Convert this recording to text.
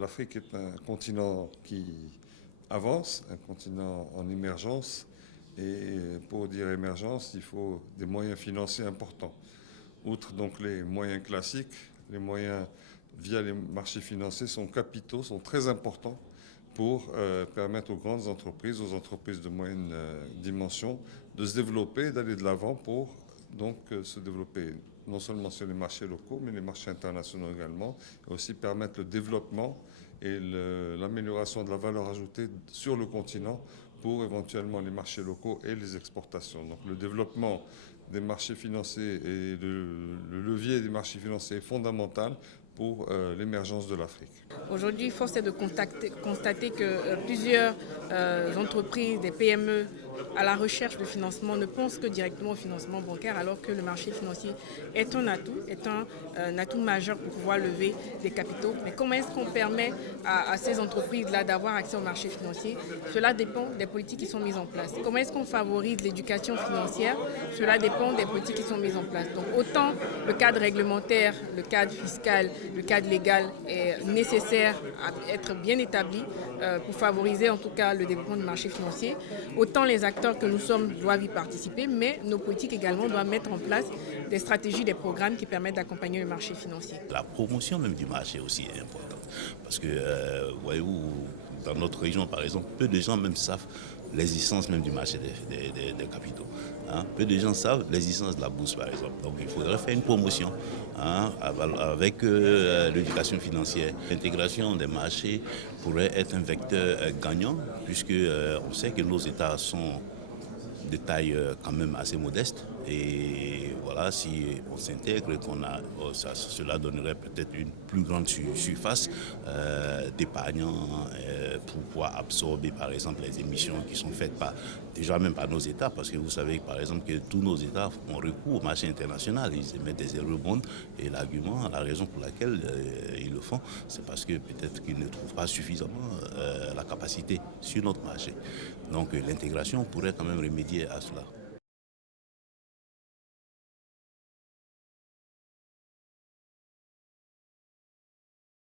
l'Afrique est un continent qui avance, un continent en émergence. Et pour dire émergence, il faut des moyens financiers importants. Outre donc les moyens classiques, les moyens via les marchés financiers sont capitaux, sont très importants pour permettre aux grandes entreprises, aux entreprises de moyenne dimension, de se développer, d'aller de l'avant pour donc se développer non seulement sur les marchés locaux, mais les marchés internationaux également, et aussi permettre le développement et l'amélioration de la valeur ajoutée sur le continent pour éventuellement les marchés locaux et les exportations. Donc le développement des marchés financiers et le levier des marchés financiers est fondamental pour l'émergence de l'Afrique. Aujourd'hui, force est de constater que plusieurs entreprises, des PME, à la recherche de financement ne pensent que directement au financement bancaire, alors que le marché financier est un atout majeur pour pouvoir lever des capitaux. Mais comment est-ce qu'on permet à ces entreprises-là d'avoir accès au marché financier? Cela dépend des politiques qui sont mises en place. Comment est-ce qu'on favorise l'éducation financière? Cela dépend des politiques qui sont mises en place. Donc autant le cadre réglementaire, le cadre fiscal, le cadre légal est nécessaire à être bien établi pour favoriser en tout cas le développement du marché financier, autant les acteurs que nous sommes doivent y participer, mais nos politiques également doivent mettre en place des stratégies, des programmes qui permettent d'accompagner le marché financier. La promotion même du marché aussi est importante parce que, voyez-vous, dans notre région par exemple, peu de gens même savent l'existence même du marché des capitaux. Hein. Peu de gens savent l'existence de la bourse par exemple. Donc il faudrait faire une promotion avec l'éducation financière. L'intégration des marchés pourrait être un vecteur gagnant puisque on sait que nos États sont de taille quand même assez modeste. Et voilà, si on s'intègre et cela donnerait peut-être une plus grande surface d'épargnants pour pouvoir absorber par exemple les émissions qui sont faites déjà même par nos États, parce que vous savez par exemple que tous nos États ont recours au marché international, ils émettent des eurobonds et l'argument, la raison pour laquelle ils le font, c'est parce que peut-être qu'ils ne trouvent pas suffisamment la capacité sur notre marché. Donc l'intégration pourrait quand même remédier à cela.